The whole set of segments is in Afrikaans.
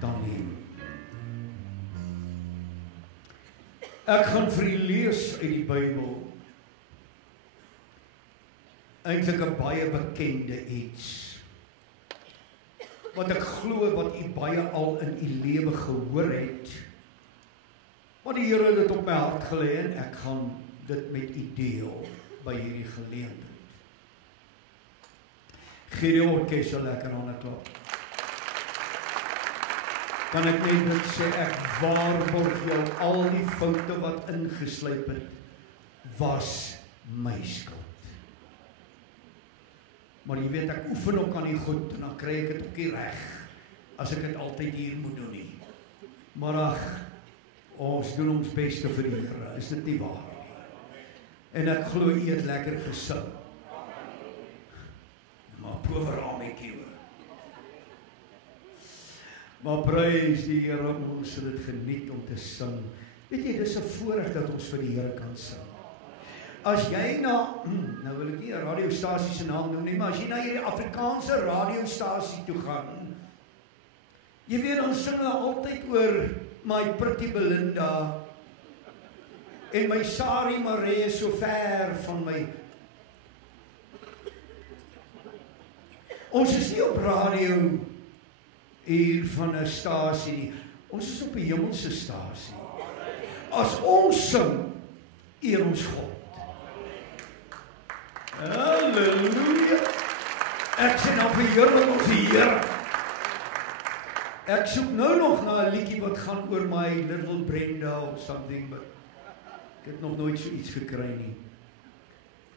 dan neem. Ek gaan vir u lees uit die Bybel. Eintlik 'n baie bekende iets. Wat ek glo wat u baie al in u lewe gehoor het. Maar die Here het dit op my hart gelê en ek gaan dit met u deel by hierdie geleentheid. Gee die orkes so lekker aan 'n klap. Kan ek net dit sê, ek waarborg jou al die foute wat ingesluip het, was my skuld. Maar jy weet, ek oefen ook aan die goed, en dan kry ek dit ook nie reg, as ek dit altyd hier moet doen nie. Maar ag, ons doen ons beste vir die Here, is dit nie waar nie? En ek glo u het lekker gesing. Maar poveraametjie hoor. Maar prys die Here, ons sal dit geniet om te sing. Weet jy, dis 'n voorreg dat ons vir die Here kan sing. As jy nou wil ek nie 'n radiostasie se naam noem nie, maar as jy na hierdie Afrikaanse radiostasie toe gaan, jy weet, ons sing hulle altyd oor my Pretty Belinda en my Sari Maree so ver van my. Ons is nie op radio hier van 'n stasie nie. Ons is op 'n hemelse stasie. As ons sing, eer ons God. Halleluja. Ek sê nou verheerlik ons die Here. Ek soek nou nog na 'n liedjie wat gaan oor my little Brenda of something, but ek het nog nooit so iets gekry nie.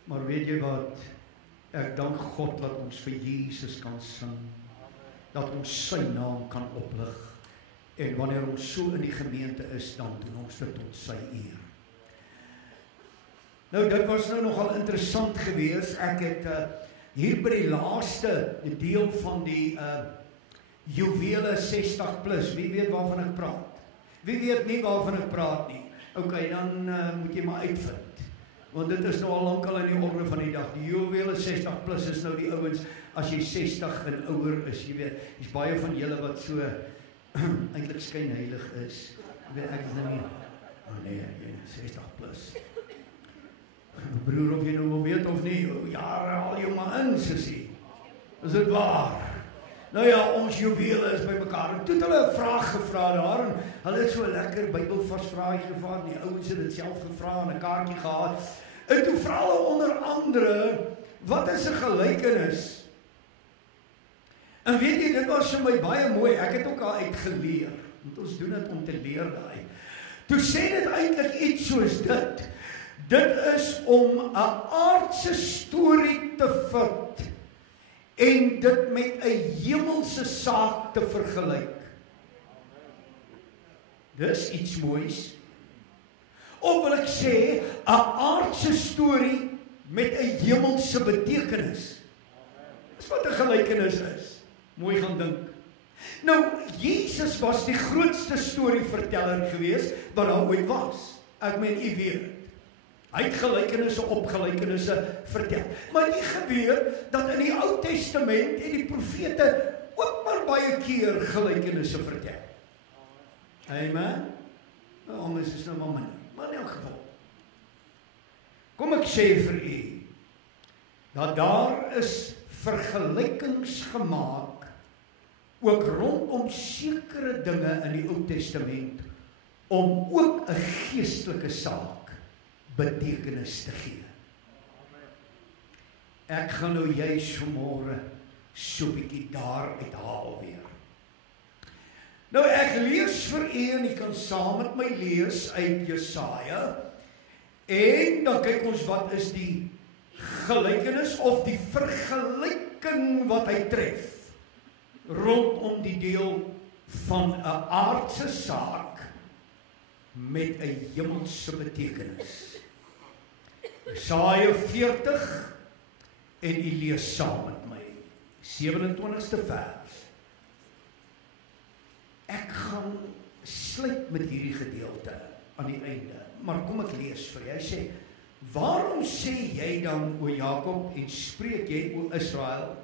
Maar weet jy wat? Ek dank God dat ons vir Jesus kan sing. Dat ons sy naam kan oplig. En wanneer ons so in die gemeente is, dan doen ons dit tot sy eer. Nou, dit was nou nogal interessant geweest. Ek het hier by die laaste deel van die Juwele 60 plus. Wie weet waarvan ek praat? Wie weet nie waarvan ek praat nie? Ok, dan moet jy maar uitvind. Want dit is nou al lankal in die orde van die dag. Die Juwele 60 plus is nou die ouens, as jy 60 en ouer is, jy weet, is baie van julle wat so eintlik skynheilig is. Jy weet, ek is nou nie, nee, 60 plus. Broer, of jy nou wil weet of nie, jare haal jy maar in, sussie. Is dit waar? Nou ja, ons juwele is by mekaar. En toe het hulle 'n vraag gevra daar, en hulle het so 'n lekker Bybelvers vraag gevra, en die ouens het dit self gevra en 'n kaartjie gehad. En toe vra hulle onder andere, wat is 'n gelykenis? En weet jy, dit was vir my baie mooi. Ek het ook al uitgeleer. Want ons doen dit om te leer daai. Toe sê dit eintlik iets soos dit. Dit is om 'n aardse storie te vat en dit met 'n hemelse saak te vergelyk. Dis iets moois. Of wil ek sê, 'n aardse storie met 'n hemelse betekenis. Dis wat 'n gelykenis is. Mooi gaan dink. Nou, Jesus was die grootste storieverteller geweest wat daar ooit was. Ek meen, u weet dit. Hy het gelykenisse op gelykenisse vertel. Maar dit gebeur dat in die Ou Testament het die profete ook maar baie keer gelykenisse vertel. Amen. Nou, anders is nou maar minder. Maar in elk geval. Kom ek sê vir u, dat daar is vergelykings gemaak ook rondom sekere dinge in die Ou Testament om ook 'n geestelike saak betekenis te gee. Ek gaan nou juis vanmôre so 'n bietjie daar uithaal weer. Nou ek lees vir u en u kan saam met my lees uit Jesaja. En dan kyk ons wat is die gelykenis of die vergelyking wat hy tref rondom die deel van 'n aardse saak met 'n hemelse betekenis. Jesaja 40 en u lees saam met my. 27ste vers. Ek gaan sluit met hierdie gedeelte aan die einde, maar kom ek lees vir jou. Hy sê, waarom sê jy dan, o Jakob, en spreek jy, o Israel,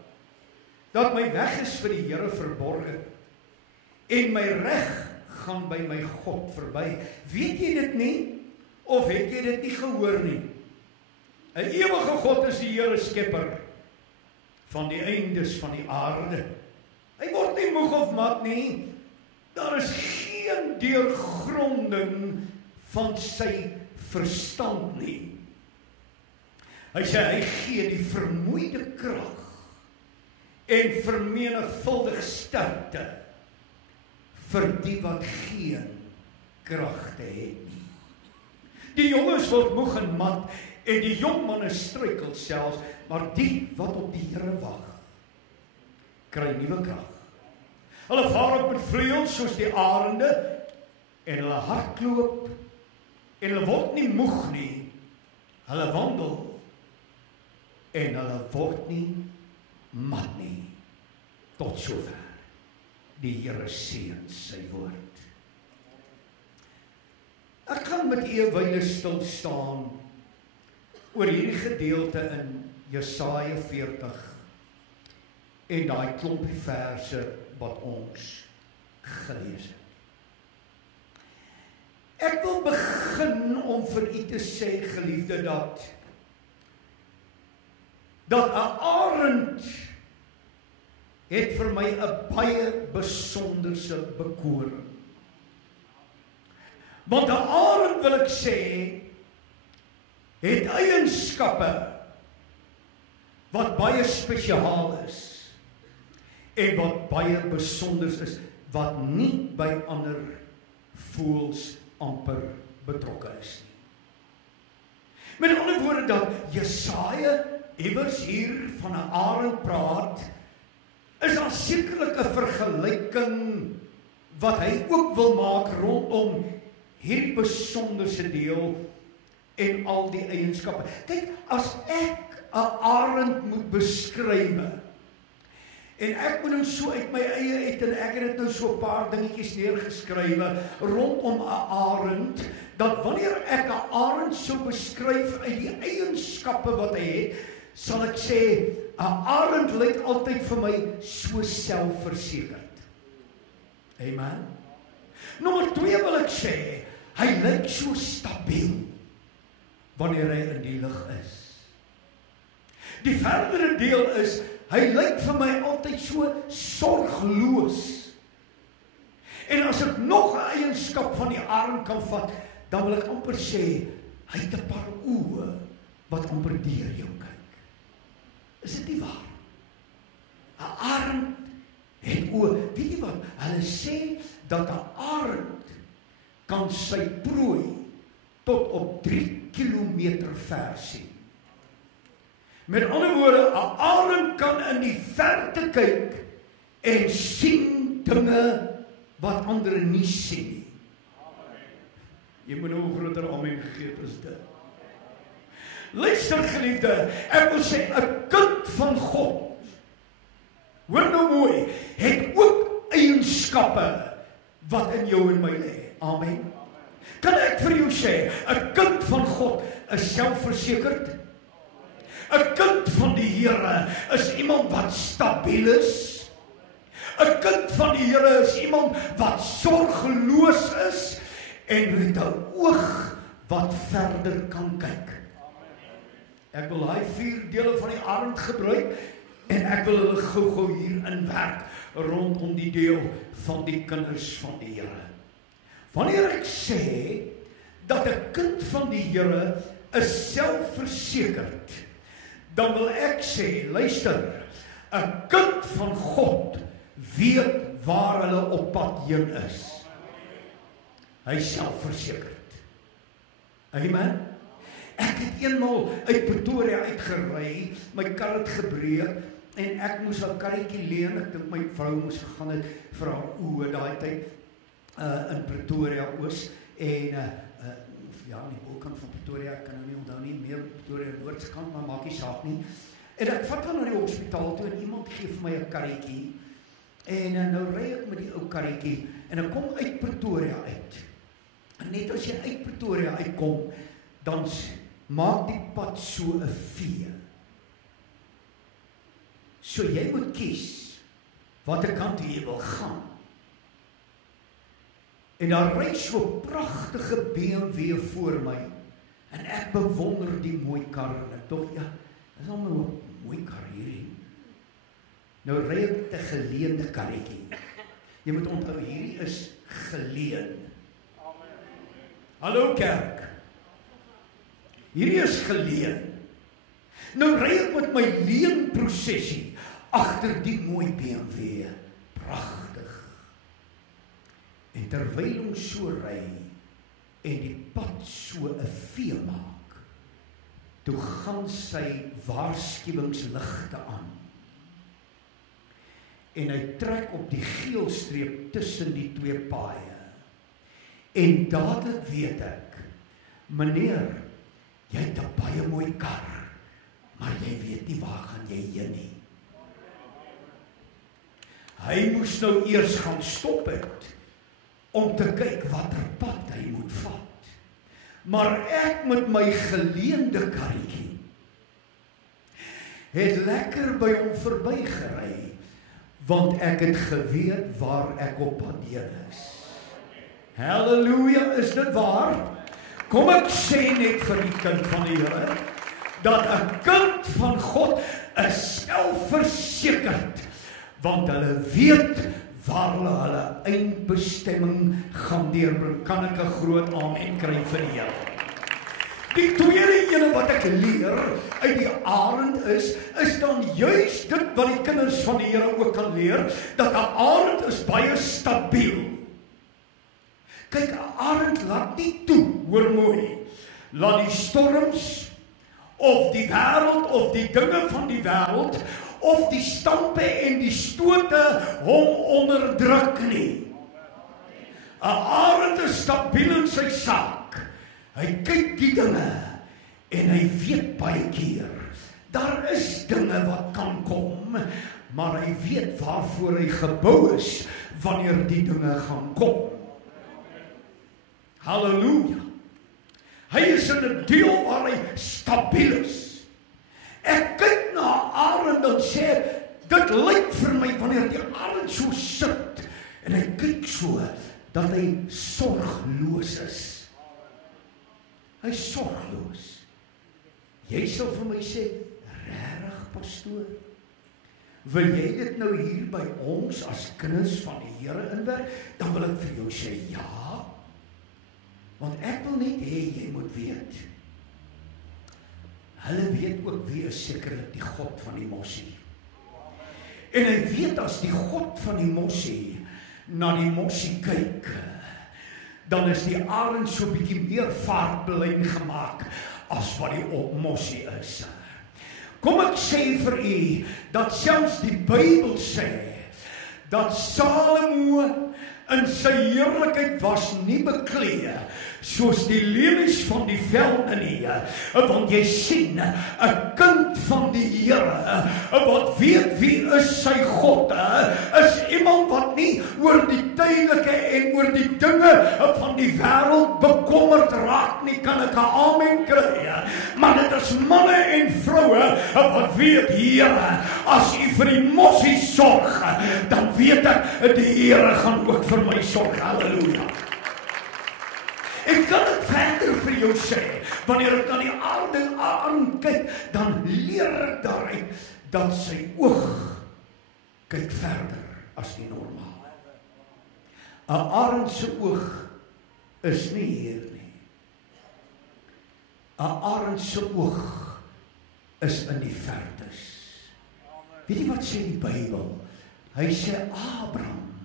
dat my weg is vir die Here verborge, en my reg gaan by my God verby. Weet jy dit nie? Of het jy dit nie gehoor nie? 'n ewige God is die Here skepper van die eindes van die aarde. Hy word nie moeg of mat nie. Daar is geen deurgronding van sy verstand nie. Hy sê hy gee die vermoeide krag en vermenigvuldig sterkte vir die wat geen kragte het nie. Die jonges word moeg en mat en die jong manne struikel selfs, maar die wat op die Here wag, kry nuwe krag. Hulle vaar op met vleuels soos die arende en hulle hardloop en hulle word nie moeg nie. Hulle wandel en hulle word nie mat nie. Tot sover. Die Here seën sy woord. Ek gaan met u 'n wyle stil staan oor hierdie gedeelte in Jesaja 40 en daai klompie verse wat ons gelees het. Ek wil begin om vir u te sê, geliefde, dat 'n arend het vir my 'n baie besonderse bekoring. Want 'n arend, wil ek sê, het eienskappe wat baie spesiaal is en wat baie besonders is, wat nie by ander voëls amper betrokke is nie. Met ander woorde, dat Jesaja iewers hier van 'n arend praat, is daar sekerlik 'n vergelyking wat hy ook wil maak rondom hierdie besonderse deel en al die eienskappe. Kyk, as ek 'n arend moet beskryf, en ek moet nou so uit my eie uit, en ek het dit nou so 'n paar dingetjies neergeskrywe rondom 'n arend, dat wanneer ek 'n arend sou beskryf uit die eienskappe wat hy het, sal ek sê, 'n arend lyk altyd vir my so selfversekerd. Amen. Nommer 2 wil ek sê, hy lyk so stabiel wanneer hy in die lig is. Die verdere deel is, hy lyk vir my altyd so sorgloos. En as ek nog 'n eienskap van die arend kan vat, dan wil ek amper sê, hy het 'n paar oë wat amper deur jou kyk. Is dit nie waar? 'n Arend het oë. Weet jy wat? Hulle sê dat 'n arend kan sy prooi tot op 3 kilometer ver sien. Met ander woorde, 'n arend kan in die verte kyk en sien dinge wat ander nie sien nie. Jy moet nou 'n groter amen gegee as dit. Luister, geliefde, ek wil sê, 'n kind van God, hoor nou mooi, het ook eienskappe wat in jou en my lê. Amen. Kan ek vir jou sê, 'n kind van God is selfversekerd? 'n kind van die Here is iemand wat stabiel is. 'n kind van die Here is iemand wat sorgeloos is en met 'n oog wat verder kan kyk. Ek wil daai 4 dele van die arend gebruik en ek wil hulle gou-gou hier inwerk rondom die deel van die kinders van die Here. Wanneer ek sê dat 'n kind van die Here is selfversekerd, dan wil ek sê, luister, 'n kind van God weet waar hulle op pad heen is. Hy is selfversekerd. Amen. Ek het eenmaal uit Pretoria uitgery, my kar het gebreek en ek moes 'n karretjie leen. Ek dink my vrou moes gegaan het vir haar oë daai tyd in Pretoria Oos en ja, aan die bokant van Pretoria, ek kan nou nie onthou nie, meer Pretoria Noordskant, maar maak nie saak nie. En ek vat haar na die hospitaal toe en iemand gee vir my 'n karretjie en nou ry ek met die ou karretjie en ek kom uit Pretoria uit. En net as jy uit Pretoria uitkom, dan maak die pad so 'n V. So jy moet kies watter kant jy wil gaan. En daar ry so 'n pragtige BMW voor my. En ek bewonder die mooi kar. En ek dink, ja, dis al nou 'n mooi kar hierdie. Nou ry ek met 'n geleende karretjie. Jy moet onthou, hierdie is geleen. Hallo kerk. Hierdie is geleen. Nou ry ek met my leenprosesie agter die mooi BMW. Pragtig. En terwyl ons so ry en die pad so 'n vee maak, toe gaan sy waarskuwingsligte aan. En hy trek op die geelstreep tussen die twee paaie. En dadelik weet ek, meneer, jy het 'n baie mooi kar, maar jy weet nie waar gaan jy heen nie. Hy moes nou eers gaan stop het, om te kyk watter pad hy moet vat. Maar ek met my geleende karretjie, het lekker by hom verbygery, want ek het geweet waar ek op pad heen is. Halleluja, is dit waar? Kom ek sê net vir die kind van die Here, dat 'n kind van God is selfversekerd, want hulle weet waar hulle eindbestemming gaan deurbring. Kan ek 'n groot amen kry vir die Here? Die tweede ene wat ek leer uit die arend is dan juis dit wat die kinders van die Here ook kan leer, dat 'n arend is baie stabiel. Kyk, 'n arend laat nie toe, hoor mooi, laat die storms, of die wêreld, of die dinge van die wêreld, of die stampe en die stote hom onderdruk nie. 'n Arend is stabiel in sy saak. Hy kyk die dinge en hy weet baie keer, daar is dinge wat kan kom, maar hy weet waarvoor hy gebou is wanneer die dinge gaan kom. Halleluja. Hy is in 'n deel waar hy stabiel is. Ek kyk na 'n arend en sê, dit lyk vir my wanneer die arend so sit en hy kyk so, dat hy sorgloos is. Hy is sorgloos. Jy sal vir my sê, regtig pastoor, wil jy dit nou hier by ons as kinders van die Here inwerk? Dan wil ek vir jou sê ja. Want ek wil net hê jy moet weet. Hulle weet ook wie is sekerlik die God van die mossie. En hy weet as die God van die mossie na die mossie kyk, dan is die arend so bietjie meer vaartbelyn gemaak as wat die mossie is. Kom ek sê vir u, dat selfs die Bybel sê, dat Salomo in sy heerlikheid was nie beklee soos die lelies van die velde nie, want jy sien, 'n kind van die Here, wat weet wie is sy God, is iemand wat nie oor die tydelike en oor die dinge van die wêreld bekommerd raak nie. Kan ek 'n amen kry? Maar dit is manne en vroue wat weet, Here, as u vir die mossie sorg, dan weet ek, die Here gaan ook vir my sorg. Halleluja. Ek kan dit verder vir jou sê, wanneer ek na die arend kyk, dan leer ek daaruit, dat sy oog kyk verder as die normaal. 'n Arend se oog is nie hier nie. 'n Arend se oog is in die vertes. Weet jy wat sê die Bybel? Hy sê Abraham,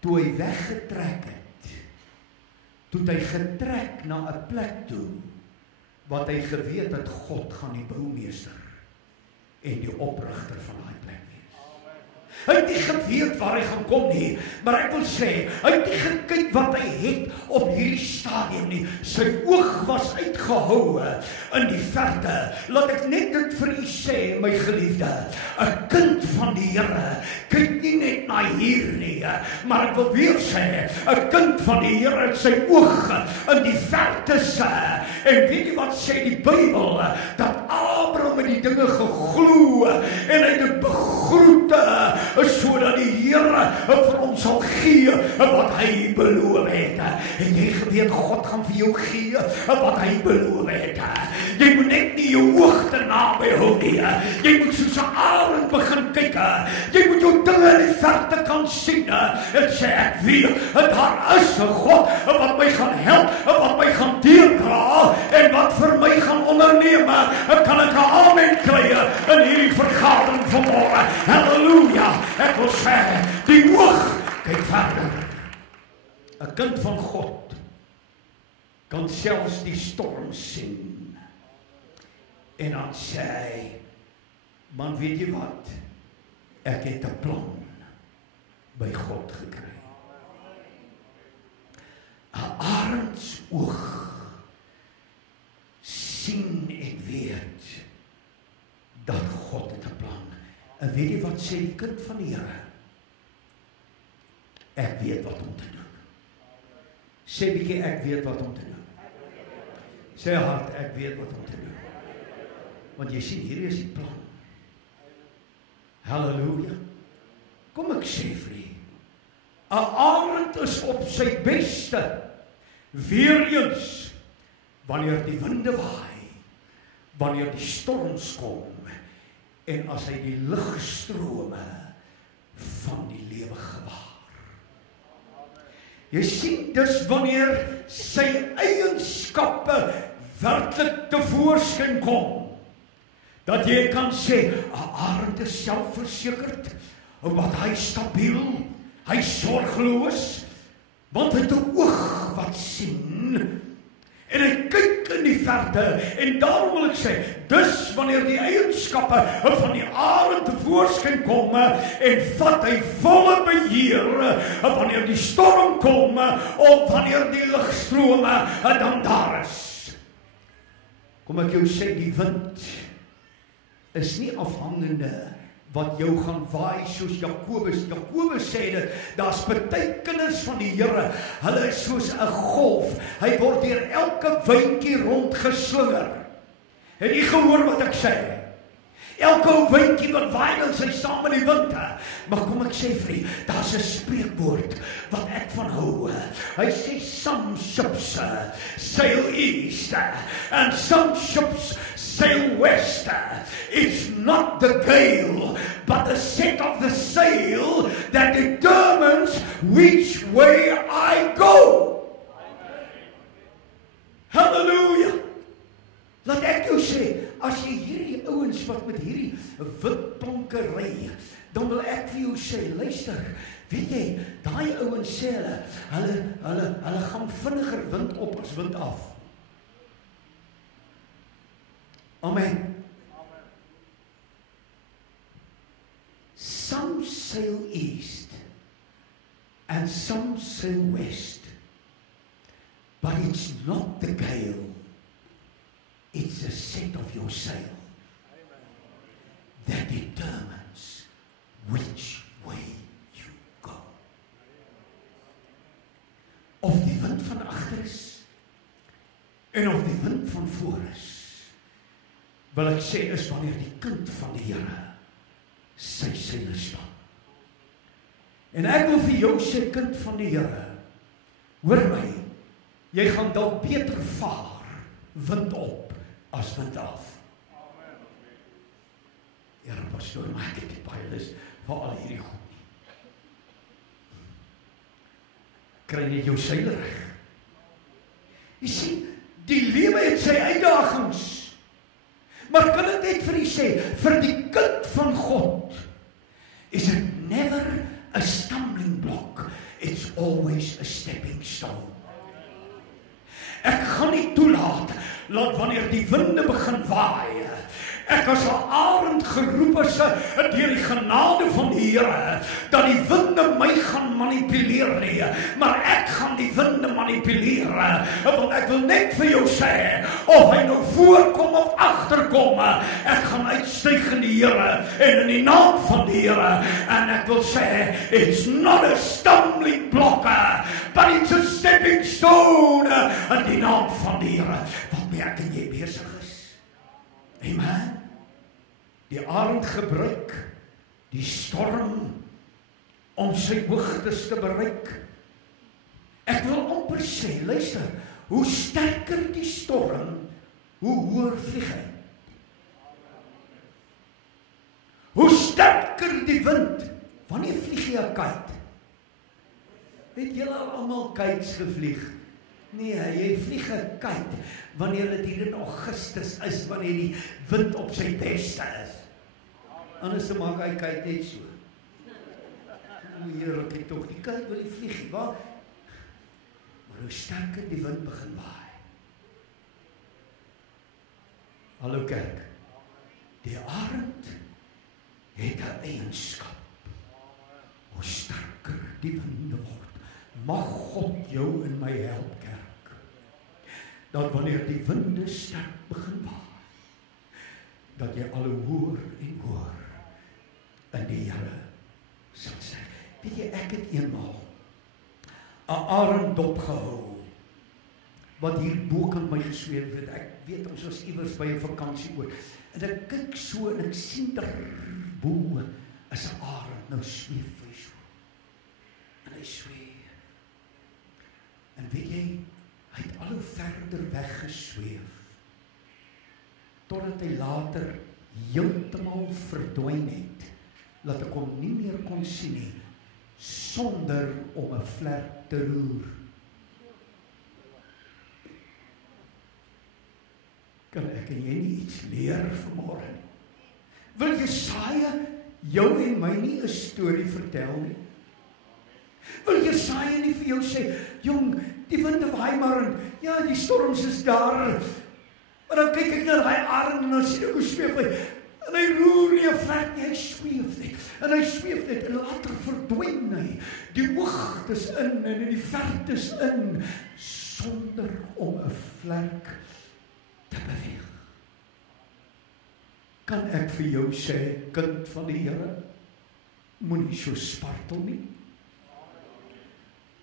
toe hy weggetrek het, toe hy getrek na 'n plek toe, wat hy geweet het God gaan die boumeester en die oprigter van daai plek wees. Hy het nie geweet waar hy gaan kom nie, maar ek wil sê, hy het nie gekyk wat hy het op hierdie stadium nie. Sy oog was uitgehou in die verte. Laat ek net dit vir u sê, my geliefde, 'n kind van die Here kyk nie net na hier nie, maar ek wil weer sê, 'n kind van die Here het sy oog in die verte sê. En weet jy wat sê die Bybel? Dat Abraham het die dinge geglo en hy het dit begroet, sodat die Here vir hom sal gee wat hy beloof het. En jy weet God gaan vir jou gee wat hy beloof het. Jy moet net nie jou oog te naby hou nie. Jy moet soos 'n arend begin kyk. Jy moet jou dinge in die verte kan sien en sê ek weet daar is 'n God wat my gaan help, wat my gaan deurdra en wat vir my gaan onderneem. Kan ek 'n amen kry in hierdie vergadering vanmôre? Halleluja! Ek wil sê die oog kyk verder. 'n Kind van God kan selfs die storm sien. En dan sê hy, man, weet jy wat? Ek het 'n plan by God gekry. 'n Arendsoog sien en weet dat God het 'n plan. En weet jy wat sê die kind van die Here? Ek weet wat om te doen. Sê bietjie, ek weet wat om te doen. Sê hard, ek weet wat om te doen. Want jy sien, hier is die plan. Halleluja. Kom ek sê vir jy, 'n arend is op sy beste, weer eens, wanneer die winde waai, wanneer die storms kom, en as hy die ligstrome van die lewe gewaar. Jy sien, dis wanneer sy eienskappe werklik tevoorskyn kom, dat jy kan sê, 'n arend is selfversekerd, omdat hy stabiel, hy sorgloos, want hy het 'n oog wat sien, en hy kyk in die verte, en daarom wil ek sê, dis wanneer die eienskappe van die arend tevoorskyn kom, en vat hy volle beheer, wanneer die storm kom, of wanneer die ligstrome dan daar is. Kom ek jou sê, die wind is nie afhangende wat jou gaan waai soos Jakobus. Jakobus sê dit, daar's baie kinders van die Here, hulle is soos 'n golf, hy word deur elke windjie rondgeslinger. Het jy gehoor wat ek sê? Elke windjie wat waai, dan sy saam met die wind. Maar kom ek sê vir jy, daar's 'n spreekwoord wat ek van hou. Hy sê, some ships sail east, and some ships sail west. It's not the gale, but the set of the sail that determines which way I go. Halleluja! Laat ek jou sê, as jy hierdie ouens wat met hierdie windplanke ry, dan wil ek vir jou sê, luister, weet jy, daai ouens sê hulle gaan vinniger wind op as wind af. Amen. Some sail east and some sail west, but it's not the gale, it's the set of your sail that determines which way you go. Of die wind van agter is en of die wind van voor is, wil ek sê, is wanneer die kind van die Here sy seile span. En ek wil vir jou sê, kind van die Here, hoor my, jy gaan dalk beter vaar wind op as wind af. Here pastoor, maar ek het die baie lus vir al hierdie goed nie. Kry net jou seile reg. Jy sien, die lewe het sy uitdagings. Maar kan ek net vir u sê, vir die kind van God, is it never a stumbling block, it's always a stepping stone. Ek gaan nie toelaat, laat wanneer die winde begin waai, ek as 'n arend geroep is deur die genade van die Here, dat die winde my gaan manipuleer nie, maar ek gaan die winde manipuleer, want ek wil net vir jou sê, of hy nou voorkom of agterkom, ek gaan uitstyg in die Here, en in die naam van die Here, en ek wil sê, it's not a stumbling block, but it's a stepping stone, in die naam van die Here, wat my ek en jy besig is. Amen. Die arend gebruik die storm om sy hoogtes te bereik. Ek wil amper sê, luister, hoe sterker die storm, hoe hoër vlieg hy. Hoe sterker die wind, wanneer vlieg jy 'n kite? Het julle al almal kites gevlieg? Nee, jy vlieg 'n kite wanneer dit hier in Augustus is, wanneer die wind op sy beste is. Anders maak hy kite net so. Heerlik tog, die kite wil nie vlieg nie, waar? Maar hoe sterker die wind begin waai. Hallo kerk, die arend het 'n eienskap. Hoe sterker die winde word, mag God jou en my help, kerk, dat wanneer die winde sterk begin waai, dat jy al hoër en hoër in die Here sal sê. Weet jy, ek het eenmaal 'n arend dopgehou, wat hier bo kan my gesweef het. Ek weet, ons was iewers by 'n vakansie oor, en ek kyk so, en ek sien daarbo is 'n arend, nou sweef hy so, en hy sweef, en weet jy, hy het al hoe verder weggesweef, totdat hy later heeltemal verdwyn het, dat ek hom nie meer kon sien nie, sonder om 'n vlek te roer. Kan ek en jy nie iets leer vanmôre nie? Wil Jesaja jou en my nie 'n storie vertel nie? Wil Jesaja nie vir jou sê, jong, die winde waai maar, en ja, die storms is daar, maar dan kyk ek na daai arend en dan sien ek hoe sweef hy, en hy roer nie 'n vlek nie, hy sweef net, en hy sweef net, en later verdwyn hy, die hoogtes in, en in die vertes in, sonder om 'n vlek te beweeg. Kan ek vir jou sê, kind van die Here, moenie so spartel nie.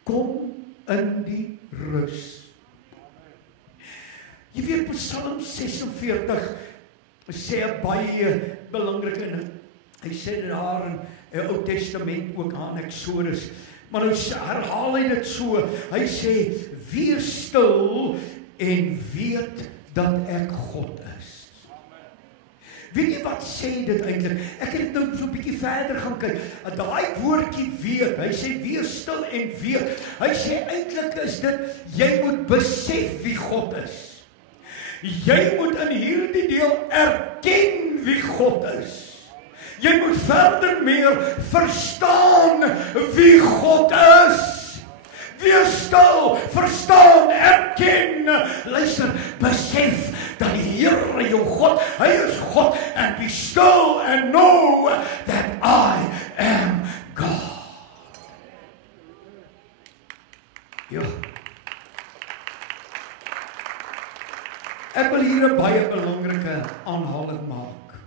Kom in die rus. Jy weet, Psalm 46 sê 'n baie belangrike ding. Hy sê dit daar in die Ou Testament ook aan Exodus, maar nou herhaal hy dit so. Hy sê, wees stil en weet dat ek God is. Weet jy wat sê dit eintlik? Ek het nou so 'n bietjie verder gaan kyk. Daai woordjie weet, hy sê wees stil en weet. Hy sê eintlik is dit, jy moet besef wie God is. Jy moet in hierdie deel erken wie God is. Jy moet verder meer verstaan wie God is. Wees stil, verstaan, erken, luister, besef dat die Here jou God, hy is God, and be still and know that I am God. Ja. Ek wil hier 'n baie belangrike aanhaling maak.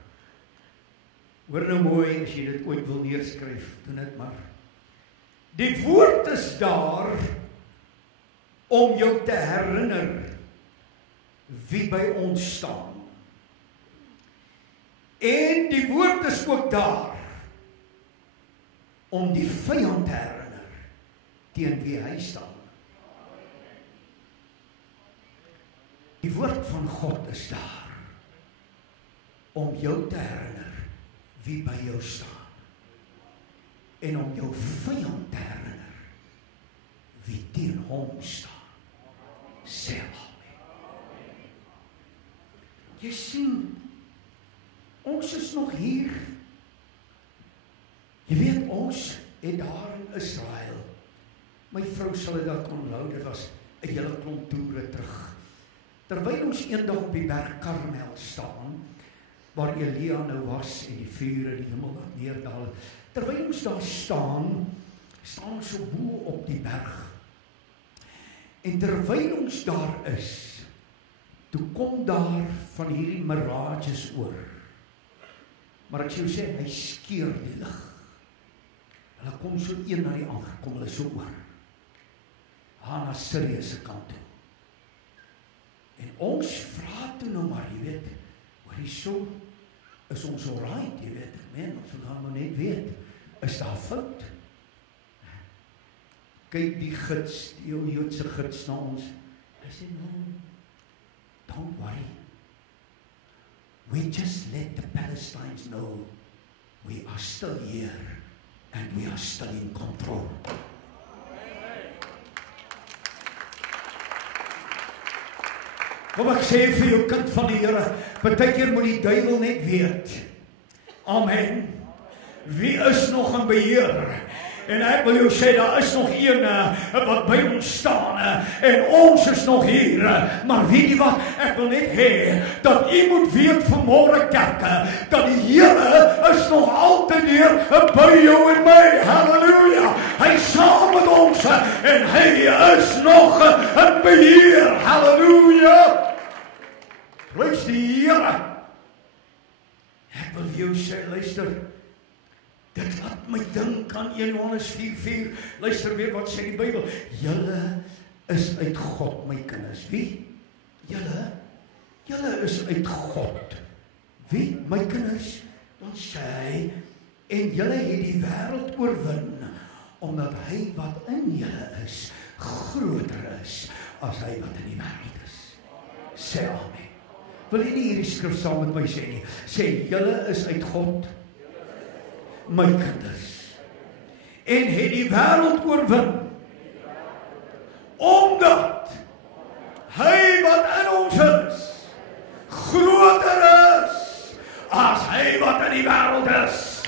Hoor nou mooi, as jy dit ooit wil neerskryf, doen dit maar. Die woord is daar om jou te herinner wie by ons staan. En die woord is ook daar om die vyand te herinner teen wie hy staan. Die woord van God is daar om jou te herinner wie by jou staan. En om jou vyand te herinner wie teen hom staan. Sê amen. Jy sien, ons is nog hier. Jy weet, ons het daar in Israel, my vrou sal dit dalk onthou, dit was 'n hele klomp toere terug. Terwyl ons eendag op die berg Karmel staan, waar Elia nou was en die vuur in die hemel wat neerdal, terwyl ons daar staan ons so bo op die berg. En terwyl ons daar is, toe kom daar van hierdie mirages oor. Maar ek sou sê, hy skeur die lig. Hulle kom so een na die ander, kom hulle so oor. Gaan na Sirië se kant toe. En ons vra toe nou maar, jy weet, hoorie so, is ons alright, jy weet, man, ons gaan maar net weet, is daar fout? kyk die gids, die Joodse gids na ons. Hy sê, no, don't worry. We just let the Palestinians know we are still here and we are still in control. Kom ek sê vir jou kind van die Here, partykeer moet die duiwel net weet. Amen. Wie is nog in beheer? En ek wil jou sê, daar is nog een wat by ons staan, en ons is nog hier, maar weet jy wat, ek wil net hê, dat jy moet weet vanmôre kerk, dat die Here is nog altyd hier, by jou en my, halleluja, hy is saam met ons, en hy is nog in beheer, halleluja, prys die Here. Ek wil jou sê, luister, dit laat my dink aan 1 Johannes 4:4. Luister weer wat sê die Bybel. Julle is uit God, my kinders. Wie? Julle is uit God. Wie? My kinders. Dan sê hy, en julle het die wêreld oorwin, omdat hy wat in julle is, groter is, as hy wat in die wêreld is. Sê amen. Wil jy nie hierdie skrif saam met my sê nie? Sê, julle is uit God, my kinders, en het die wêreld oorwin, omdat hy wat in ons is, groter is, as hy wat in die wêreld is.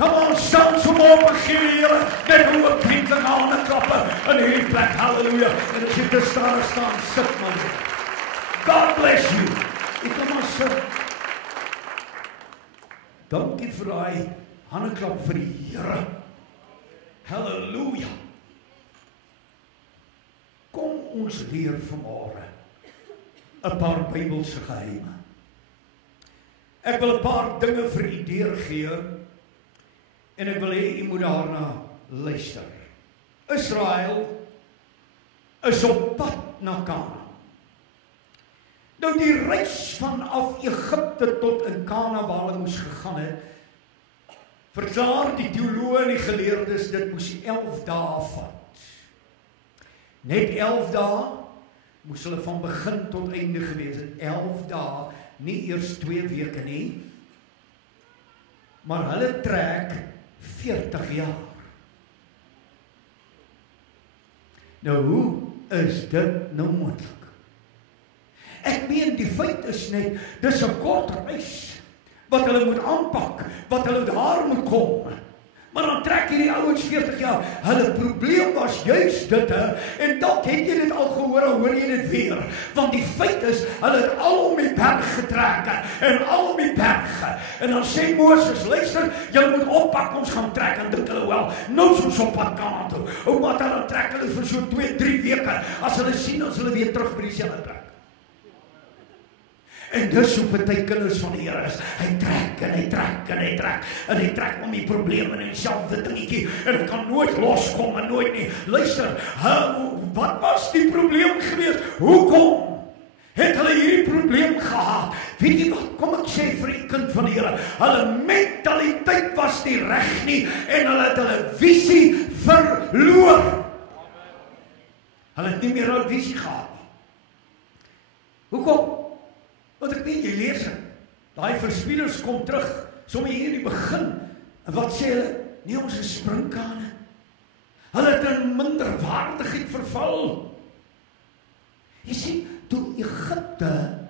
Kom ons staan som op en gee die Here net hoe vriendelike hande klappe in hierdie plek, halleluja, en as jy te staan, sit man. God bless you. Ek kom maar sit. Dankie vir daai handeklap vir die Here. Halleluja. Kom ons leer vanmôre 'n paar Bybelse geheime. Ek wil 'n paar dinge vir u deurgee en ek wil hê u moet daarna luister. Israel is op pad na Kanaan. Nou die reis vanaf Egipte tot in Kanaan waar hulle moes gegaan het, verklaar die teoloë en die geleerdes, dit moes 11 dae vat. Net 11 dae moes hulle van begin tot einde gewees het. 11 dae, nie eers 2 weke nie, maar hulle trek 40 jaar. Nou hoe is dit nou moontlik? Ek meen die feit is net, dis 'n kort reis wat hulle moet aanpak, wat hulle daar moet kom. Maar dan trek hierdie ouens 40 jaar. Hulle probleem was juist dit, en dalk het jy dit al gehoor, al hoor jy dit weer. Want die feit is, hulle het al om die berg getrek, en al om die berg. En dan sê Moses, luister, julle moet oppak, ons gaan trek, en dink hulle wel, nou is ons op pad Kanaan toe. Ou wat dan trek hulle vir so 2-3 weke, as hulle sien, as hulle weer terug by dieselfde plek. En dis hoe party kinders van die Here is. Hy trek en hy trek en hy trek en hy trek om die probleme in dieselfde dingetjie en dit kan nooit loskom en nooit nie. Luister, wat was die probleem geweest? Hoekom het hulle hierdie probleem gehad? Weet jy wat, kom ek sê vir die kind van die Here, hulle mentaliteit was nie reg nie en hulle het hulle visie verloor. Hulle het nie meer hulle visie gehad nie. Hoekom? Want ek weet, jy lees het, daai verspieders kom terug, sommer hier in die begin, en wat sê hulle? Nee, ons is sprinkane. Hulle het in minderwaardigheid verval. Jy sien, toe Israel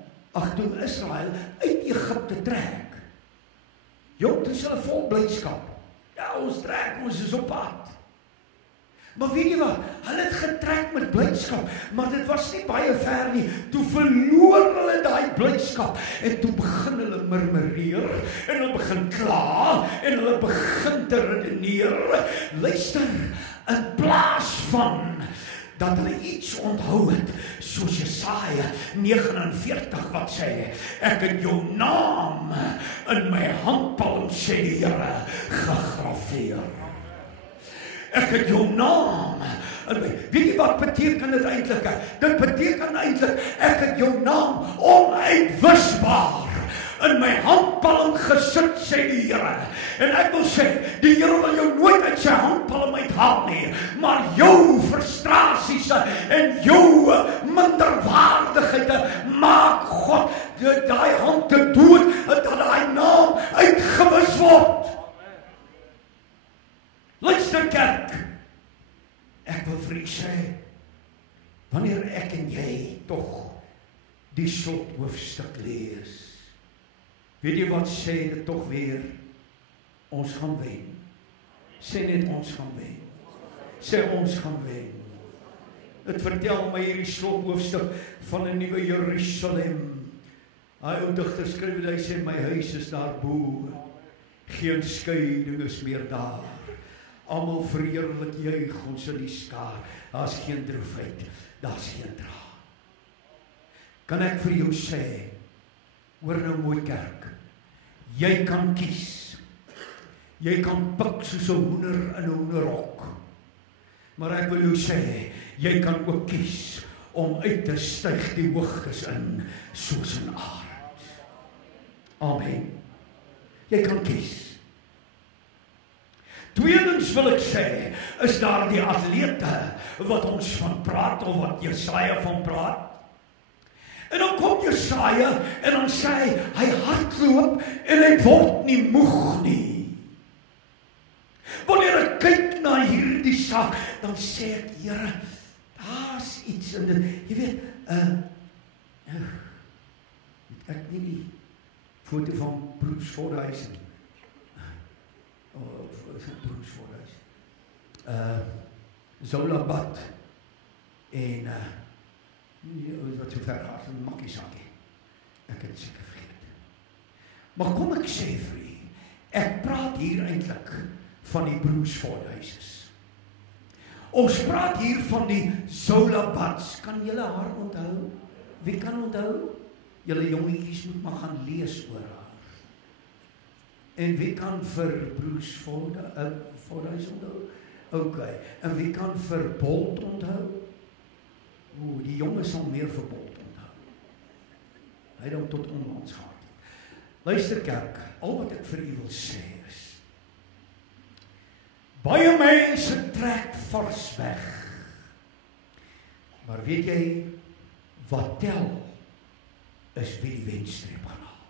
uit Egipte trek, jong, toe is hulle vol blydskap. Ja, ons trek, ons is op pad. Maar weet jy wat, hulle het getrek met blydskap, maar dit was nie baie ver nie. Toe verloor hulle daai blydskap, en toe begin hulle murmureer, en hulle begin kla, en hulle begin te redeneer. Luister, in plaas van dat hulle iets onthou het, soos Jesaja 49 wat sê, ek het jou naam in my handpalm, sê die Here, gegraveer. Ek het jou naam. Weet jy wat beteken dit eintlik? Dit beteken eintlik, ek het jou naam onuitwisbaar in my handpalm gesit, sê die Here. En ek wil sê, die Here wil jou nooit uit sy handpalm uithaal nie, maar jou frustrasies en jou minderwaardighede maak God daai hand te dood, dat daai naam uitgewis word. Luister kerk, ek wil vir u sê, wanneer ek en jy tog die slothoofstuk lees, weet jy wat sê dit tog weer? Ons gaan wen. Sê net ons gaan wen. Sê ons gaan wen. Het vertel my hierdie slothoofstuk van 'n nuwe Jerusalem. Hy ou digter skryf, hy sê, my huis is daar bo, geen skeiding is meer daar. Almal verheerlik juig ons in die skaar. Daar's geen droefheid, daar's geen traan. Kan ek vir jou sê, hoor nou mooi kerk, jy kan kies. Jy kan pik soos 'n hoender in 'n hoenderhok. Maar ek wil jou sê, jy kan ook kies om uit te styg die hoogtes in, soos 'n arend. Amen. Jy kan kies. Tweedens wil ek sê, is daar die atlete wat ons van praat, of wat Jesaja van praat. En dan kom Jesaja en dan sê hy hardloop en hy word nie moeg nie. Wanneer ek kyk na hierdie saak, dan sê ek, Here, daar's iets in dit. Jy weet, ek nie die foto van Bruce Fordyce nie. Bruce Fordyce. Zola Bad en wat so ver gaat, een makkie sakkie. Ek het seker vergeet. Maar kom ek sê vir u, ek praat hier eintlik van die Bruce Fordyces. Ons praat hier van die Zola Bads. Kan julle haar onthou? Wie kan onthou? Julle jongetjies moet maar gaan lees oor haar. En wie kan vir Bruce Fordyce onthou? Ok, en wie kan vir Bolt onthou? Die jongen sal meer vir Bolt onthou. Hy dan tot onlangs gehad. Luister kerk, al wat ek vir u wil sê is, baie mense trek vars weg. Maar weet jy, wat tel, is wie die wenstreep gaan haal.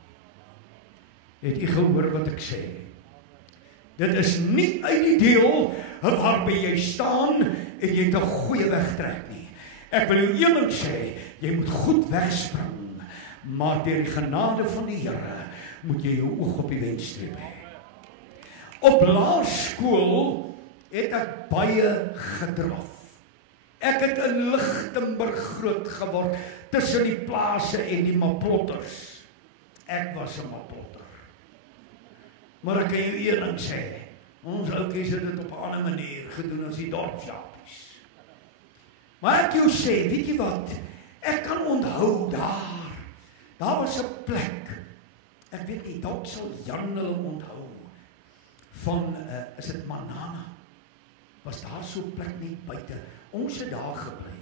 Het u gehoor wat ek sê? Dit is nie uit die deel waarby jy staan en jy het 'n goeie weg trek nie. Ek wil jou een ding sê, jy moet goed wegspring, maar deur die genade van die Here moet jy jou oog op die wenstreep hê. Op laerskool het ek baie gedraf. Ek het in Lichtenburg groot geword, tussen die plase en die maplotters. Ek was 'n maplotter. Maar ek kan jou een ding sê, ons oukies het dit op 'n ander manier gedoen as die dorpsjapies. Maar ek jou sê, weet jy wat, ek kan onthou daar was 'n plek, ek weet nie, dalk sal Jan hulle onthou, van, is dit Manana, was daar so 'n plek net buite, ons het daar gebly.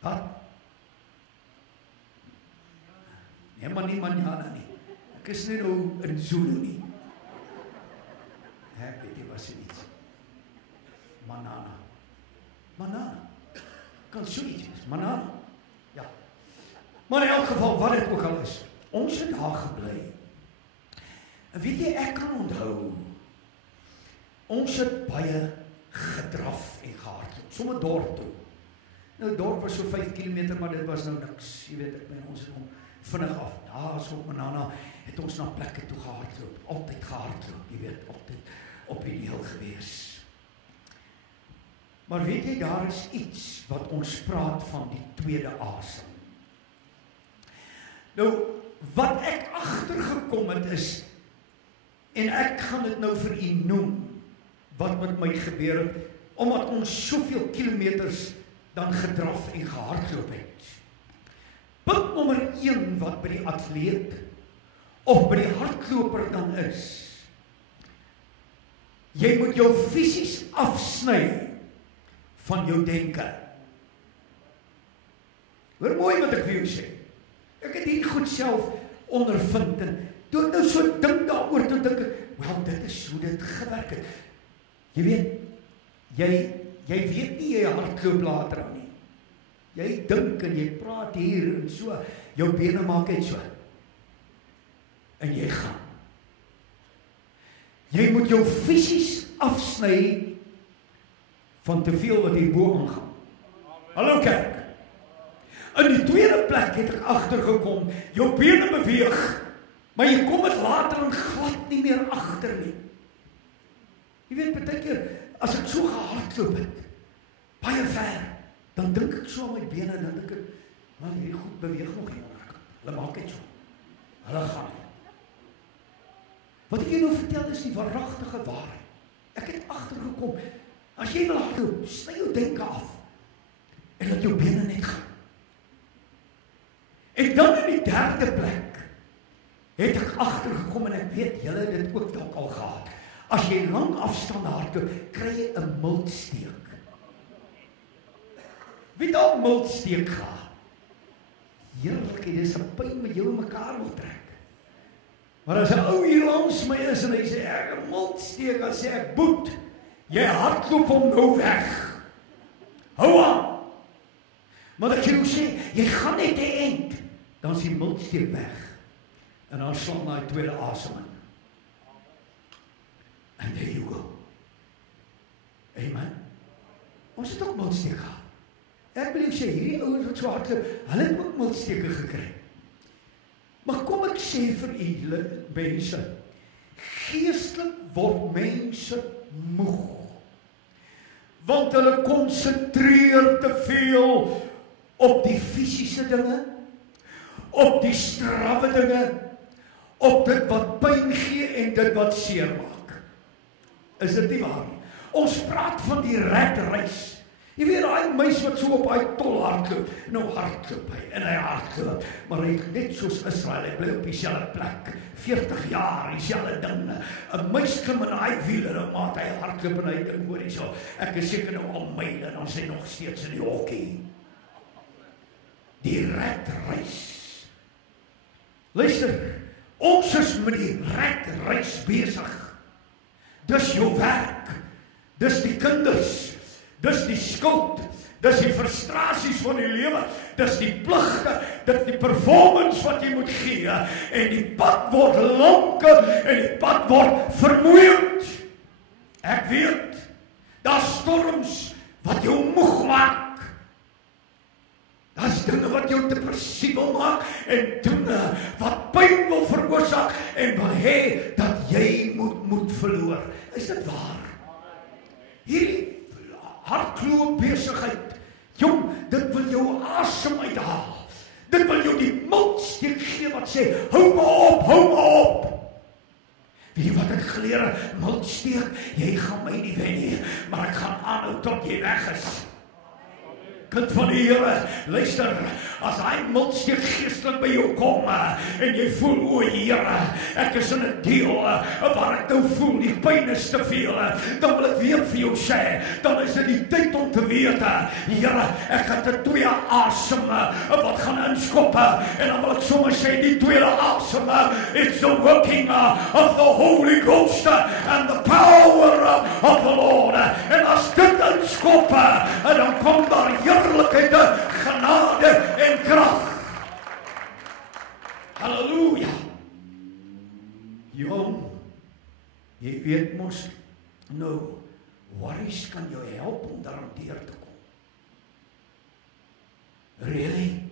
Wat? Nee, maar nie Manana nie, ek is nie nou in Zulu nie. Ek weet nie, was dit iets. Manana, kan so iets wees, Manana, ja. Maar in elk geval, wat dit ook al is, ons het daar gebly. En weet jy, ek kan onthou, ons het baie gedraf en gehardloop, sommer dorp toe. Nou, dorp was so 5 kilometer, maar dit was nou niks, jy weet, ek meen, ons het om vinnig af, daar so op Manana, het ons na plekke toe gehardloop, altyd gehardloop, jy weet, altyd op die deel gewees. Maar weet jy, daar is iets wat ons praat van die tweede asem. Nou, wat ek agtergekom het is, en ek gaan dit nou vir u noem, wat met my gebeur het, omdat ons soveel kilometers dan gedraf en gehardloop het. Punt nommer 1 wat by die atleet, of by die hardloper dan is, jy moet jou fisies afsny van jou denke. Hoor mooi wat ek vir jou sê. Ek het hierdie goed self ondervind en toe ek nou so dink daaroor, toe dink ek, wel, dit is hoe dit gewerk het. Jy weet, jy weet nie jy hardloop later aan nie. Jy dink en jy praat hier en so, jou bene maak net so. En jy gaan. Jy moet jou fisies afsny van te veel wat hierbo aangaan. Hallo kerk. In die tweede plek het ek agtergekom, jou bene beweeg, maar jy kom het later en glad nie meer agter nie. Jy weet, baie keer, as ek so gehardloop het, baie ver, dan dink ek so aan my bene, en dan dink ek, man, hierdie goed beweeg nog nie onderkant. Hulle maak het so. Hulle gaan. Wat ek jou nou vertel is die waaragtige waarheid. Ek het agtergekom, as jy wil hardloop, sny jou denke af, en laat jou bene net gaan. En dan in die derde plek, het ek agtergekom, en ek weet, julle het dit ook dalk al gehad. As jy lang afstand hardloop, kry jy 'n miltsteek. Wie dalk miltsteek gehad? Heerlik, dit is 'n pyn wat jou mekaar wil trek. Maar as 'n ou hier langs my is en hy sê ek 'n miltsteek, dan sê ek boet, jy hardloop hom nou weg. Hou aan. Maar as jy nou sê, jy gaan net 'n end, dan is die miltsteek weg. En dan slaan daai tweede asem in. And there you go. Amen. Ons het ook miltsteek gehad. Ek wil jou sê, hierdie ouens wat so hardloop, hulle het ook miltsteke gekry. Maar kom ek sê vir julle mense, geestelik word mense moeg. Want hulle konsentreer te veel op die fisiese dinge, op die strawwe dinge, op dit wat pyn gee en dit wat seer maak. Is dit nie waar nie? Ons praat van die redreis. Jy weet, daai mens wat so op hy tol hardloop, nou hardloop hy, en hy hardloop, maar hy net soos Israel, hy bly op dieselfde plek, 40 jaar, dieselfde ding, 'n mens klim in hy wiel, en nou maak hy hardloop, en hy dink, hoor hy so, ek is seker nou al myle, en dan is hy nog steeds in die hokkie. Die redreis. Luister, ons is met die redreis besig. Dis jou werk, dis die kinders, dis die skuld, dis die frustrasies van die lewe, dis die pligte, dis die performance wat jy moet gee, en die pad word lank en die pad word vermoeiend. Ek weet, daar's storms wat jou moeg maak. Daar's dinge wat jou depressief wil maak, en dinge wat pyn wil veroorsaak, en wil hê dat jy moet verloor. Is dit waar? Hierdie hardloop besigheid, jong, dit wil jou asem uithaal. Dit wil jou die miltsteek gee wat sê, hou maar op. Weet jy wat ek geleer? Miltsteek, jy gaan my nie wen nie, maar ek gaan aanhou tot jy weg is. Kind van die Here, luister, as hy miltsteek geestelik by jou kom, en jy voel, o Here, ek is in 'n deel, waar ek nou voel, die pyn is te veel, dan wil ek weer vir jou sê, dan is dit die tyd om te weet, Here, ek het 'n tweede asem, wat gaan inskop, en dan wil ek sommer sê, die tweede asem, it's the working of the Holy Ghost, and the power of the Lord, en as dit inskop, dan kom daar heerlikheid, genade en krag. Halleluja. Jong, jy weet mos, nou, worries kan jou help om daarom deur te kom. Really?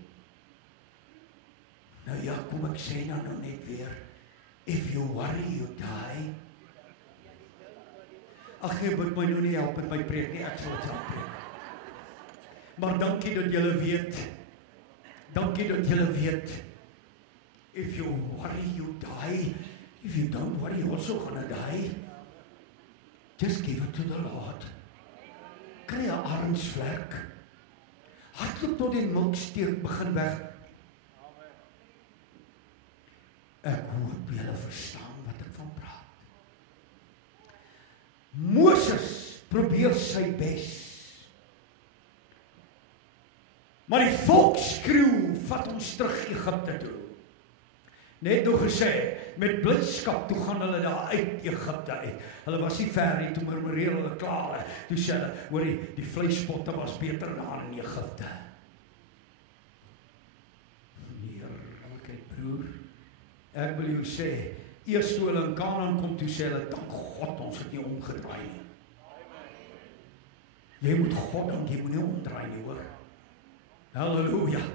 Nou ja, kom ek sê nou net weer, if you worry, you die. Ag, jy moet my nou nie help met my preek nie, ek sal het self preek. Maar dankie dat julle weet, if you worry, you die. If you don't worry, you're also gonna die. Just give it to the Lord. Kry 'n armsvlek. Hardloop tot die miltsteek begin weg. Ek hoop julle verstaan wat ek van praat. Moses probeer sy bes. Maar die volk skreeu, vat ons terug Egipte toe. Net nog gesê, met blydskap toe gaan hulle daar uit Egipte uit. Hulle was nie ver nie, toe murmureer hulle klaar. Toe sê hulle, hoor die vleispotte was beter daar in Egipte. Heerlikheid, broer. Ek wil jou sê, eers toe hulle in Kanaan kom, toe sê hulle, dank God, ons het nie omgedraai nie. Jy moet God dank, jy moet nie omdraai nie, hoor. Halleluja.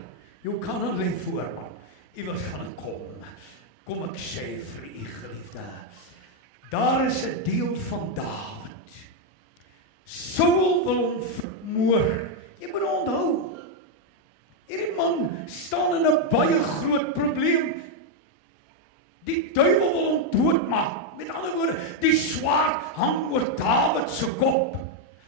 Jou Kanaan lê voor, man. Iewers gaan ek kom. Kom ek sê vir u geliefde. Daar is 'n deel van Dawid. Saul wil hom vermoor. Jy moet onthou. Hierdie man staan in 'n baie groot probleem. Die duiwel wil hom doodmaak. Met ander woorde, die swaard hang oor Dawid se kop.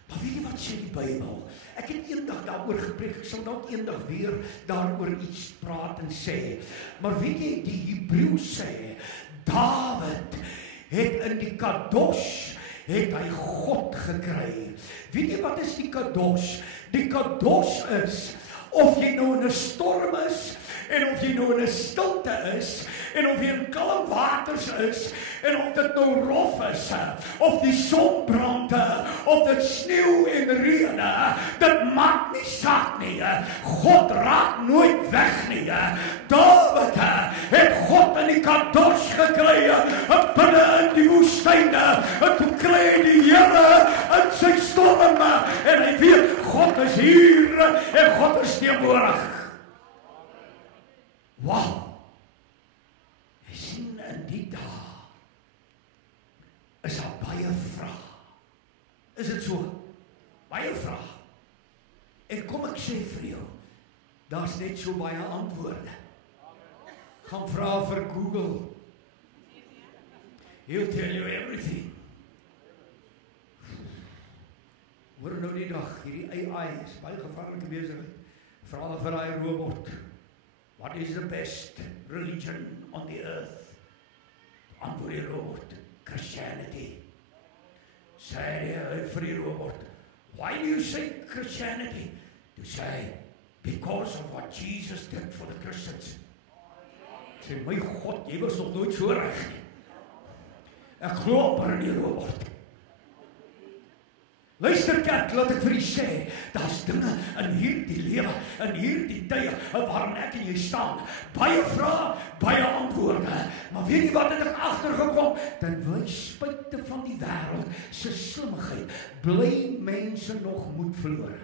Maar weet jy wat sê die Bybel? Ek het eendag daaroor gepreek, ek sal dalk eendag weer daaroor iets praat en sê. Maar weet jy, die Hebreë sê, Dawid het in die Kadosh, het hy God gekry. Weet jy wat is die Kadosh? Die Kadosh is, of jy nou in 'n storm is, en of jy nou in 'n stilte is, en of jy in kalm waters is, en of dit nou rof is, of die son brand, of dit sneeu en reën, dit maak nie saak nie. God raak nooit weg nie. Dawid het God in die Kadosh gekry, binne in die woestyne, en toe kry hy die Here in sy storm, en hy weet, God is hier, en God is teenwoordig. Wow, jy sien in die dag is daar baie vrae. Is dit so? Baie vrae. En kom ek sê vir jou, daar's net so baie antwoorde. Gaan vra vir Google. He'll tell you everything. Hoor nou die dag, hierdie AI is baie gevaarlike besigheid. Vra vir daai robot. What is the best religion on the earth? Antwoord die robot, Christianity. Sê vir die robot, why do you say Christianity? To say, because of what Jesus did for the Christians. Sê, my God, jy was nog nooit so reg nie. Ek glo maar in die robot. Luister kerk, laat ek vir u sê, daar's dinge in hierdie lewe, in hierdie tye, waarin ek en jy staan. Baie vrae, baie antwoorde. Maar weet jy wat het ek agtergekom? Ten spyte van die wêreld se slimmigheid, bly mense nog moed verloor.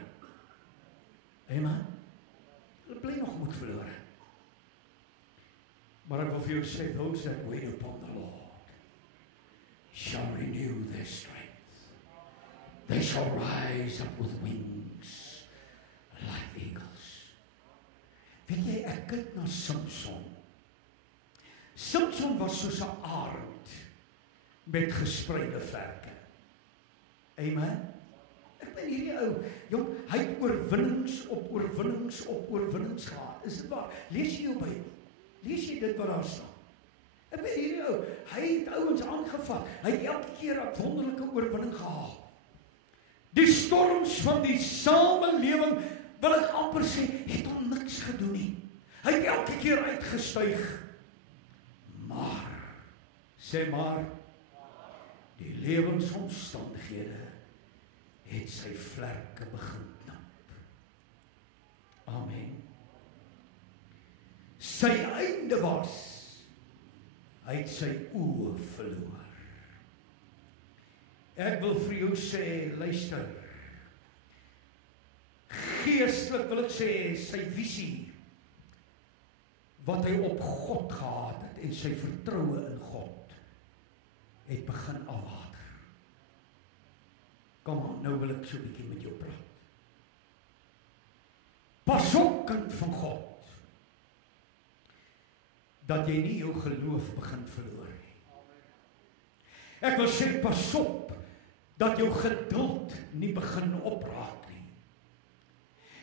Amen. Hulle bly nog moed verloor. Maar ek wil vir jou sê, those that wait upon the Lord shall renew their strength. They shall rise up with wings like eagles. Weet jy, ek kyk na Samson. Samson was soos 'n arend met gespreide vlerke. Amen. Ek ben hierdie ou, jong, hy het oorwinnings op oorwinnings op oorwinnings gehad. Is dit waar? Lees jy jou Bybel? Lees jy dit wat daar staan? Ek ben hierdie ou, hy het ouens aangevat. Hy het elke keer 'n wonderlike oorwinning gehaal. Die storms van die samelewing, wil ek amper sê, het hom niks gedoen nie. Hy het elke keer uitgestyg. Maar, sê maar, die lewensomstandighede het sy vlerke begin knap. Amen. Sy einde was, hy het sy oë verloor. Ek wil vir jou sê, luister, geestelik wil ek sê, sy visie, wat hy op God gehad het, en sy vertroue in God, het begin afwater. Kom aan, nou wil ek so 'n bietjie met jou praat. Pas op, kind van God, dat jy nie jou geloof begin verloor nie. Ek wil sê, pas op, dat jou geduld nie begin opraak nie.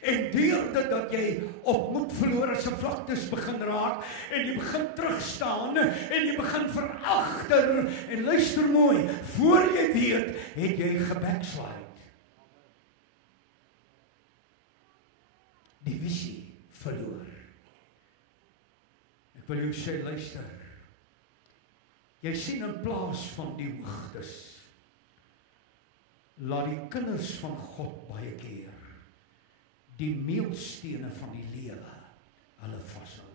En deur dit dat jy op moedverlore vlaktes begin raak, en jy begin terugstaan, en jy begin veragter, en luister mooi, voor jy weet, het jy gebackslide. Die visie verloor. Ek wil jou sê, luister, Jy sien in plaas van die hoogtes, laat die kinders van God baie keer die meelstene van die lewe hulle vashou.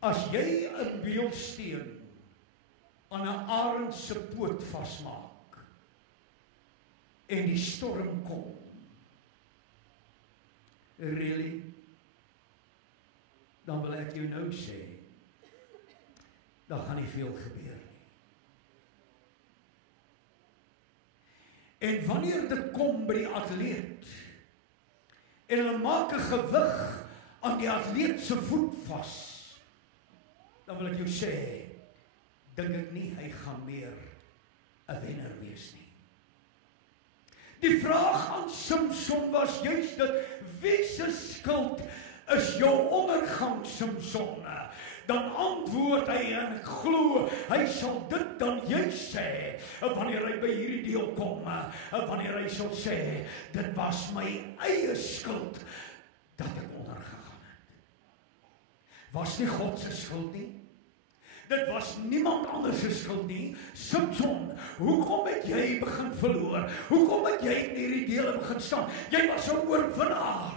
As jy 'n meelsteen aan 'n arend se poot vasmaak en die storm kom, really, dan wil ek jou nou sê, dan gaan nie veel gebeur nie. En wanneer dit kom by die atleet, en hulle maak 'n gewig aan die atleet se voet vas, dan wil ek jou sê, dink ek nie hy gaan meer 'n wenner wees nie. Die vraag aan Samson was juist dit, wie se skuld is jou ondergang, Samson? Dan antwoord hy, en ek glo, hy sal dit dan juist sê, wanneer hy by hierdie deel kom, wanneer hy sal sê, dit was my eie skuld, dat ek ondergegaan het. Was nie God se skuld nie, dit was niemand anders se skuld nie. Samson, hoekom het jy begin verloor? Hoekom het jy in hierdie dele begin staan? Jy was 'n oorwinnaar.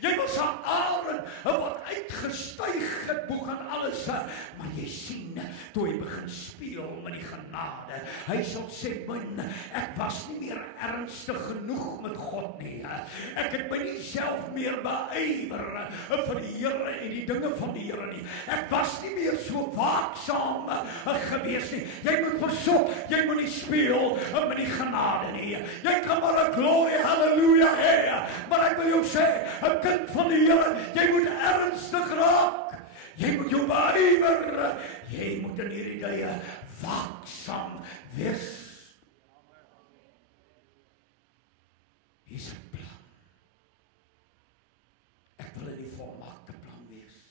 Jy was 'n arend wat uitgestyg het bo gaan alles, maar jy sien, toe hy begin speel met die genade, hy sal sê, man, ek was nie meer ernstig genoeg met God nie. Ek het my nie self meer beywer vir die Here en die dinge van die Here nie. Ek was nie meer so waaksaam gewees nie. Jy moet versoek, jy moet nie speel met die genade nie. Jy kan maar 'n glorie, halleluja hê, maar ek wil jou sê, 'n kind van die Here, jy moet ernstig raak. Jy moet jou beywer. Jy moet in hierdie dae waaksaam wees. Hier's 'n plan. Ek wil in die volmaakte plan wees.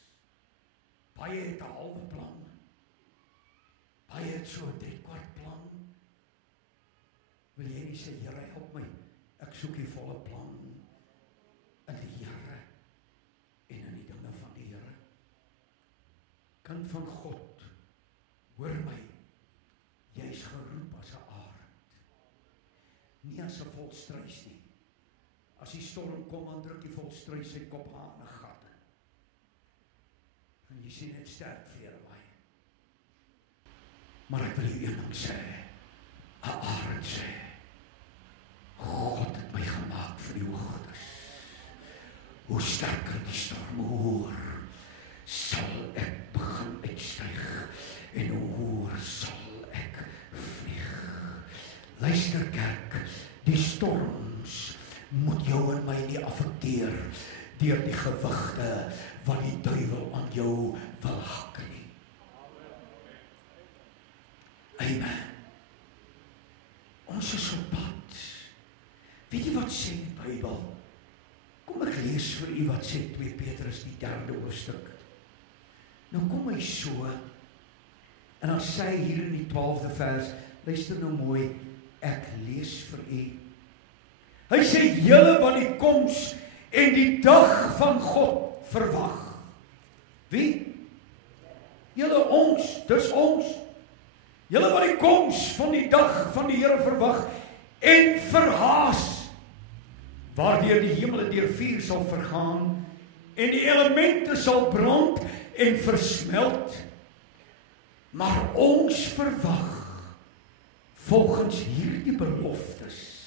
Baie het 'n halwe plan. Baie het so 'n 3/4 plan. Wil jy nie sê, Here, help my, ek soek die volle plan in die Here en in die dinge van die Here. Kind van God, hoor my, jy is geroep as 'n arend, nie as 'n volstruis nie. As die storm kom, dan druk die volstruis sy kop aan 'n gat, en jy sien net sterk vere waai. Maar ek wil jou een ding sê, 'n arend sê, God het my gemaak vir die hoogtes. Hoe sterker die storm, hoe hoër sal ek begin uitstyg, en hoe hoër sal ek vlieg. Luister kerk, die storms moet jou en my nie affekteer deur die gewigte wat die duiwel aan jou wil hak nie. Amen. Ons is op pad. Weet jy wat sê die Bybel? Kom ek lees vir u wat sê 2 Petrus die 3de hoofstuk. Nou kom hy so, en dan sê hy hier in die 12de vers, luister nou mooi, ek lees vir u. Hy sê, julle wat die koms en die dag van God verwag. Wie? Julle ons, dis ons. Julle wat die koms van die dag van die Here verwag en verhaas, waardeur die hemele deur vuur sal vergaan en die elemente sal brand en versmelt. Maar ons verwag volgens hierdie beloftes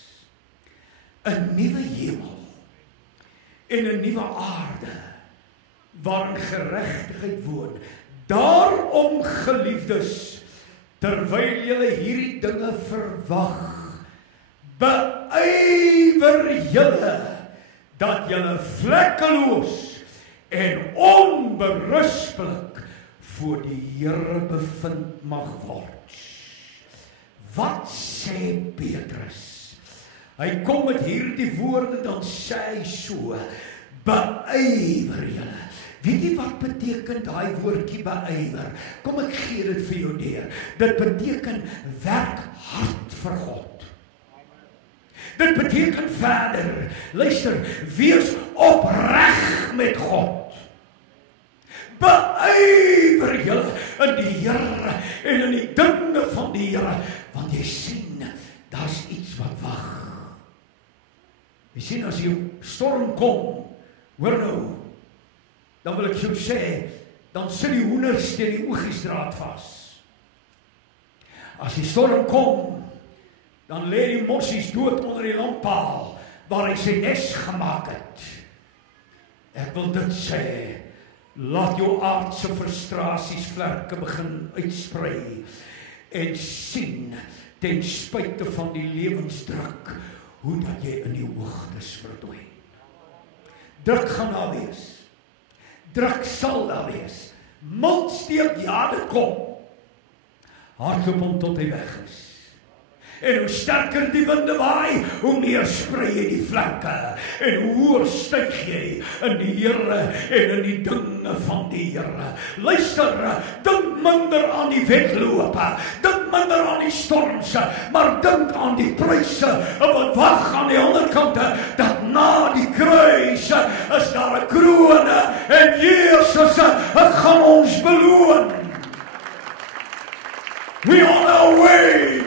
'n nuwe hemel en 'n nuwe aarde waarin geregtigheid woon. Daarom, geliefdes, terwyl julle hierdie dinge verwag, beywer julle dat julle vlekkeloos en onberispelik voor die Here bevind mag word. Wat sê Petrus? Hy kom met hierdie woorde, dan sê hy so, beywer julle. Weet jy wat beteken daai woordjie beywer? Kom ek gee dit vir jou neer. Dit beteken werk hard vir God. Dit beteken verder, luister, wees opreg met God. Beywer julle in die die Here en in die dinge van die Here, want jy sien, daar's iets wat wag. Jy sien, as die storm kom, hoor nou, dan wil ek jou sê, dan sit die hoenders teen die oegiesdraad vas. As die storm kom, dan lê die mossies dood onder die lampaal, waar hy sy nes gemaak het. Ek wil dit sê, laat jou aardse frustrasies vlerke begin uitsprei, en sien, ten spyte van die lewensdruk, hoe dat jy in die hoogtes verdwyn. Druk gaan daar wees. Druk sal daar wees. Mildsteek, ja, dit kom. Hardloop hom tot hy weg is. En hoe sterker die winde waai, hoe meer sprei jy die vlekke, en hoe hoër styg jy in die Here en in die dinge van die Here. Luister, dink minder aan die wedlope, dink minder aan die storms, maar dink aan die pryse wat wag aan die ander kante, dat na die kruis is daar 'n kroon, en Jesus gaan ons beloon. We on our way.